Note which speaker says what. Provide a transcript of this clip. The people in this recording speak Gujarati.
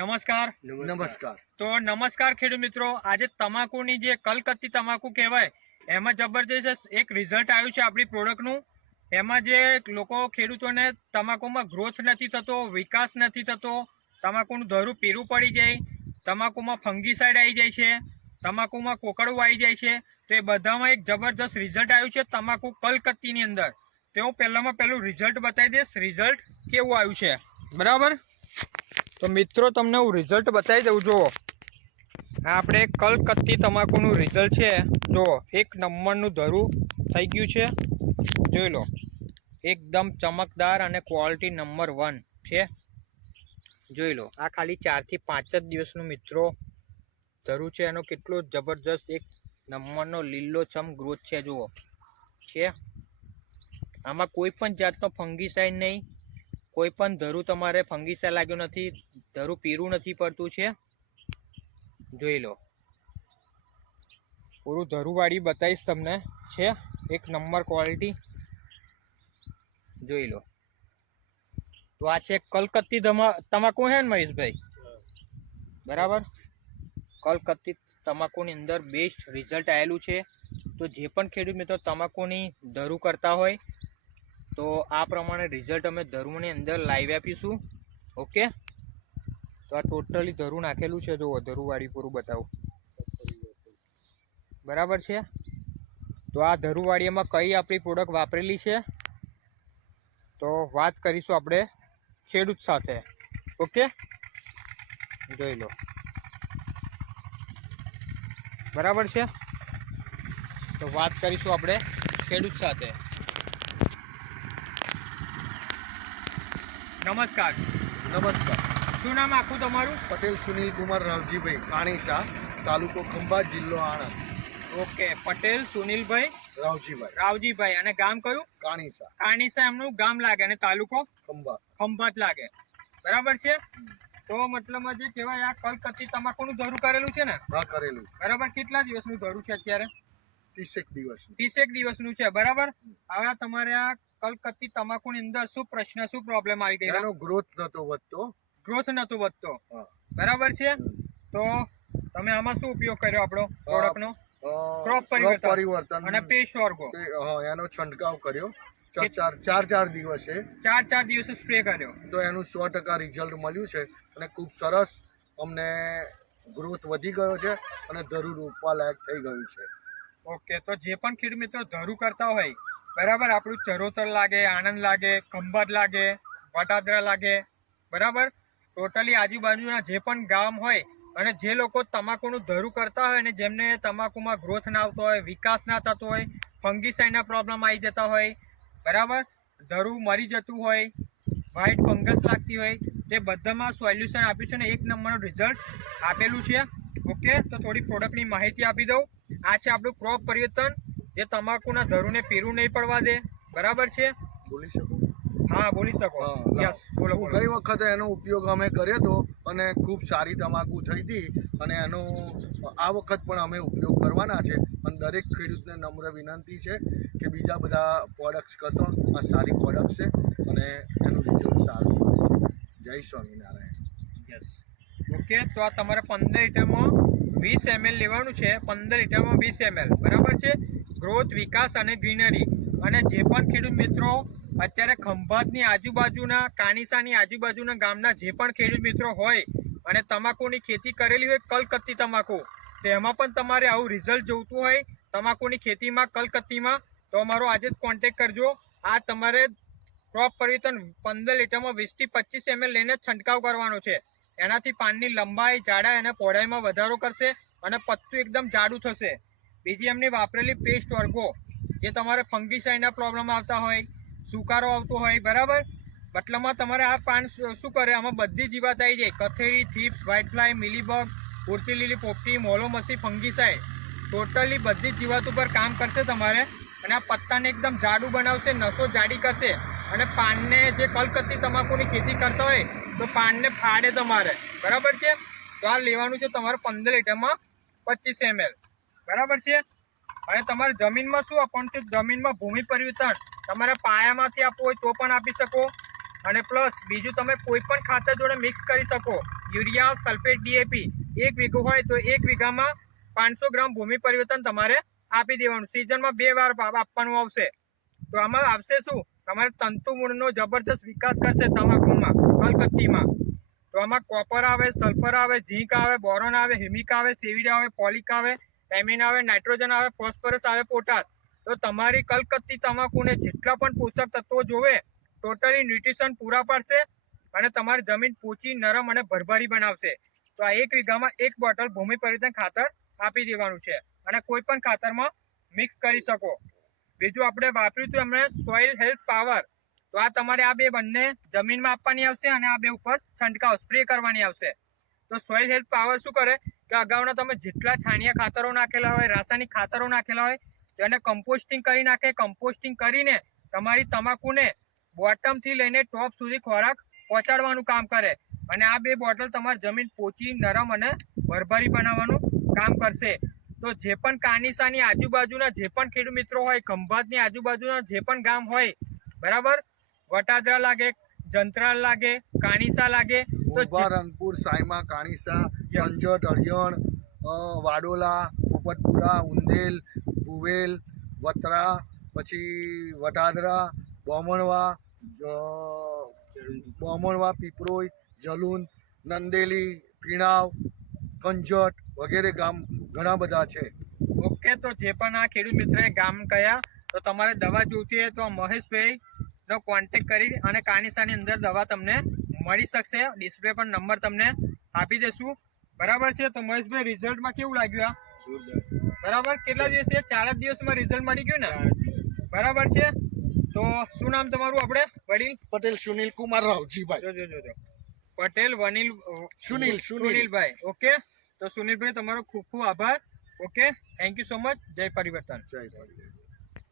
Speaker 1: નમસ્કાર.
Speaker 2: નમસ્કાર.
Speaker 1: તો નમસ્કાર ખેડૂત મિત્રો આજે તમાકુની જે કલકત્તી તમાકુ કહેવાય એમાં જબરજસ્ત એક રિઝલ્ટ આવ્યું છે આપણી પ્રોડક્ટનું એમાં જે લોકો ખેડૂતોને તમાકુમાં ગ્રોથ નથી થતો વિકાસ નથી થતો તમાકુનું ધરું પીરું પડી જાય તમાકુમાં ફંગીસાઇડ આવી જાય છે તમાકુમાં કોકડું આવી જાય છે તો એ બધામાં એક જબરજસ્ત રિઝલ્ટ આવ્યું છે તમાકુ કલકત્તીની અંદર. તો હું પહેલામાં પહેલું રિઝલ્ટ બતાવી દઈશ રિઝલ્ટ કેવું આવ્યું છે? બરાબર? તો મિત્રો, તમને હું રિઝલ્ટ બતાવી દઉં, જુઓ. હા આપણે કલકત્તી તમાકુનું રિઝલ્ટ છે. જુઓ, એક નંબરનું ધરું થઈ ગયું છે. જોઈ લો. એકદમ ચમકદાર અને ક્વોલિટી નંબર વન છે. જોઈ લો, આ ખાલી ચારથી પાંચ જ દિવસનું મિત્રો ધરું છે. એનો કેટલો જબરજસ્ત એક નંબરનો લીલોછમ ગ્રોથ છે, જુઓ. છે. આમાં કોઈ પણ જાતનો ફંગીસાઇડ નહીં. કોઈ પણ ધરું તમારે ફંગીસાઇડ લાગ્યો નથી. ધરું પીરું નથી પડતું છે? જોઈ લો. પૂરું ધરુવાળી બતાવીશ તમને. છે? એક નંબર ક્વોલિટી જોઈ લો. તો આ છે કલકત્તી તમાકુ હે ને મહેશભાઈ? બરાબર? કલકત્તી તમાકુની અંદર બેસ્ટ રિઝલ્ટ આવેલું છે. તો જે પણ ખેડૂત મિત્રો તમાકુની ધરુ કરતા હોય, તો આ પ્રમાણે રિઝલ્ટ અમે ધરુની અંદર લાઈવ આપીશું. ઓકે? તો આ ટોટલી ધરું નાખેલું છે, જો ધરુવાળી પૂરું બતાવું. બરાબર છે? તો આ ધરુવાળીમાં કઈ આપણી પ્રોડક્ટ વાપરેલી છે? તો વાત કરીશું આપણે ખેડૂત સાથે. ઓકે? જોઈ લો. બરાબર છે? તો વાત કરીશું આપણે ખેડૂત સાથે. નમસ્કાર.
Speaker 2: નમસ્કાર.
Speaker 1: શું નામ આખું તમારું?
Speaker 2: પટેલ સુનિલ કુમાર રાવજીભાઈ કાણીસા તાલુકો ખંભાત જિલ્લો આણંદ.
Speaker 1: ઓકે પટેલ સુનિલભાઈ
Speaker 2: રાવજીભાઈ.
Speaker 1: રાવજીભાઈ. અને ગામ કયું?
Speaker 2: કાણીસા.
Speaker 1: કાણીસા એમનું ગામ લાગે અને તાલુકો?
Speaker 2: ખંભાત
Speaker 1: ખંભાત લાગે. બરાબર છે? તો મતલબ જે કહેવાય આ કલકત્તી તમાકુનું ધરું કરેલું છે ને?
Speaker 2: હા કરેલું છે.
Speaker 1: બરાબર કેટલા દિવસનું ધરું છે અત્યારે?
Speaker 2: ત્રીસેક દિવસ
Speaker 1: ત્રીસેક દિવસનું છે બરાબર? હવે તમારે આ કલકત્તી તમાકુની અંદર શું પ્રશ્ન શું પ્રોબ્લેમ આવી ગઈ
Speaker 2: એનો ગ્રોથ નતો વધતો.
Speaker 1: ગ્રોથ નતો વધતો. બરાબર છે? તો તમે આમાં શું ઉપયોગ કર્યો આપણો પ્રોડક્ટનો crop પરિવર્તન. અને પેસ્ટ ઓર્ગો
Speaker 2: એનો છંટકાવ કર્યો. ચાર ચાર ચાર ચાર દિવસે.
Speaker 1: ચાર ચાર દિવસે સ્પ્રે કર્યો.
Speaker 2: તો એનું સો ટકા રિઝલ્ટ મળ્યું છે અને ખૂબ સરસ અમને ગ્રોથ વધી ગયો છે અને ધરું રોપવા લાયક થઈ ગયું છે.
Speaker 1: ઓકે તો જે પણ ખેડૂત મિત્રો ધરું કરતા હોય બરાબર આપણું ચરોતર લાગે આનંદ લાગે ખંભાત લાગે વટાદરા લાગે બરાબર? ટોટલી આજુબાજુના જે પણ ગામ હોય અને જે લોકો તમાકુનું ધરું કરતા હોય અને જેમને તમાકુમાં ગ્રોથ ના આવતો હોય, વિકાસ ના થતો હોય ફંગીસાઇડના પ્રોબ્લેમ આવી જતા હોય, બરાબર? ધરું મરી જતું હોય વ્હાઇટ ફંગસ લાગતી હોય, તે બધામાં સોલ્યુશન આપ્યું છે ને એક નંબરનું રિઝલ્ટ આપેલું છે. ઓકે તો થોડી પ્રોડક્ટની માહિતી આપી દઉં. આ છે આપણું ક્રોપ પરિવર્તન. જે તમાકુના ધરુને પીરું નહીં પડવા દે. બરાબર છે?
Speaker 2: બોલી શકું.
Speaker 1: હા બોલી શકો. યસ બોલો
Speaker 2: ગઈ વખતે એનો ઉપયોગ અમે કર્યો હતો અને ખૂબ સારી તમાકુ થઈ હતી અને એનો આ વખત પણ અમે ઉપયોગ કરવાના છે. અને દરેક ખેડૂતને નમ્ર વિનંતી છે કે બીજા બધા પ્રોડક્ટ્સ કરતો આ સારી પ્રોડક્ટ છે અને એનું રિઝલ્ટ સારું મળે છે. જય સ્વામિનારાયણ.
Speaker 1: યસ ઓકે તો આ તમારે પંદર લીટરમાં વીસ એમએલ લેવાનું છે. પંદર લીટરમાં વીસ એમએલ. બરાબર છે? ગ્રોથ વિકાસ અને ગ્રીનરી અને જે પણ ખેડૂત મિત્રો અત્યારે ખંભાતની આજુબાજુના, કાનીસાની આજુબાજુના ગામના જે પણ ખેડૂત મિત્રો હોય અને તમાકુની ખેતી કરેલી હોય કલકત્તી તમાકુ તેમાં પણ તમારે આવું રિઝલ્ટ જોઈતું હોય તમાકુની ખેતીમાં કલકત્તીમાં, તો અમારો આજે જ કોન્ટેક કરજો. આ તમારે ક્રોપ પરિવર્તન પંદર લીટરમાં વીસથી પચીસ એમએલ લઈને છંટકાવ કરવાનો છે. એનાથી પાનની લંબાઈ, જાડા અને પહોળાઈમાં વધારો કરશે અને પત્તું એકદમ જાડું થશે. બીજી એમની વાપરેલી પેસ્ટ વર્ગો, જે તમારે ફંગીસાઇડના પ્રોબ્લેમ આવતા હોય સુકારો આવતો હોય, બરાબર? મતલબમાં તમારે આ પાન શું કરે? આમાં બધી જીવાત આવી જાય. કથેરી, થીપ્સ વ્હાઇટ ફ્લાય મિલીબગ પૂરતી લીલી પોપટી, મોલોમસી, ફંગીસાઇડ. ટોટલી બધી જીવાત ઉપર કામ કરશે તમારે. અને આ પત્તાને એકદમ જાડું બનાવશે, નસો જાડી કરશે. અને પાનને જે કલકત્તી તમાકુની ખેતી કરતા હોય, તો પાનને ફાડે તમારે. બરાબર છે? તો આ લેવાનું છે તમારે પંદર લીટરમાં પચીસ એમએલ બરાબર છે? અને તમારે જમીનમાં શું? આપવાનું છે જમીનમાં ભૂમિ પરિવર્તન. તમારે પાયામાંથી આપવું હોય તો પણ આપી શકો. અને પ્લસ બીજું તમે કોઈ પણ ખાતર જોડે મિક્સ કરી શકો. યુરિયા સલ્ફેટ ડીએપી એક વીઘો હોય તો એક વીઘામાં પાંચસો ગ્રામ ભૂમિ પરિવર્તન તમારે આપી દેવાનું. સિઝનમાં બે વાર આપ- આપવાનું આવશે. તો આમાં આવશે શું? તમારે તંતુ મૂળનો જબરજસ્ત વિકાસ કરશે તમાકુમાં, કલકત્તીમાં. તો આમાં કોપર આવે સલ્ફર આવે ઝીંક આવે બોરોન આવે હિમિક આવે સેવિડ આવે પોલિક આવે એમિન આવે નાઇટ્રોજન આવે ફોસ્ફરસ આવે પોટાશ તો તમારી કલકત્તી તમાકુને જેટલા પણ પોષક તત્વો જોવે, ટોટલી ન્યુટ્રિશન પૂરા પાડશે અને તમારી જમીન પોચી, નરમ અને ભરભરી બનાવશે. તો આ એક વીઘામાં એક બોટલ ભૂમિ પરિવર્તન ખાતર આપી દેવાનું છે. અને કોઈ પણ ખાતરમાં મિક્સ કરી શકો. બીજું આપણે વાપર્યું હતું એમણે સોઇલ હેલ્થ પાવર. તો આ તમારે આ બે બંને જમીનમાં આપવાની આવશે અને આ બે ઉપર છંટકાવ સ્પ્રે કરવાની આવશે. તો સોઇલ હેલ્થ પાવર શું કરે? કે અગાઉના તમે જેટલા છાણિયા ખાતરો નાખેલા હોય, રાસાયણિક ખાતરો નાખેલા હોય તેને કમ્પોસ્ટિંગ કરી નાખે. કમ્પોસ્ટિંગ કરીને તમારી તમાકુને બોટમથી લઈને ટોપ સુધી ખોરાક પહોંચાડવાનું કામ કરે. અને આ બે બોટલ તમારી જમીન પોચી નરમ અને ભરભરી બનાવવાનું કામ કરશે. તો જે પણ કાનિસાની આજુબાજુના જે પણ ખેડૂત મિત્રો હોય ખંભાતની આજુબાજુના જે પણ ગામ હોય બરાબર? વટાદરા લાગે જંત્રાલ લાગે કાનિસા લાગે તો
Speaker 2: રંગપુર સાયમા કાણીસા વાડોલા પોપટપુરા ઉંદેલ, ભુવેલ, વતરા, પછી વટાદરા બોમણવા બોમણવા પીપરોઈ જલુન, નંદેલી, પીણાવ, કંજટ વગેરે ગામ ઘણા બધા છે.
Speaker 1: ઓકે, તો જે પણ આ ખેડૂત મિત્રએ ગામ કયા, તો તમારે દવા જોઈતી હોય તો આ મહેશભાઈ નો કોન્ટેક કરી અને કાનિસાની અંદર દવા તમને મળી શકશે. ડિસ્પ્લે પર નંબર તમને આપી દેશું. બરાબર છે? તો મહેશભાઈ રિઝલ્ટમાં કેવું લાગ્યું આ? બરાબર? કેટલા દિવસે ચાર જ દિવસમાં રિઝલ્ટ મળી ગયું ને? બરાબર છે? તો શું નામ તમારું આપણે? વડીલ?
Speaker 2: પટેલ સુનિલ કુમાર રાવજીભાઈ.
Speaker 1: ભાઈ જો જો જો. પટેલ વનીલ
Speaker 2: સુનિલ, સુનિલ.
Speaker 1: સુનિલભાઈ. ઓકે? તો સુનિલભાઈ તમારો ખૂબ ખૂબ આભાર. Okay? Thank you so much જય પરિવર્તન.
Speaker 2: જય માતાજી.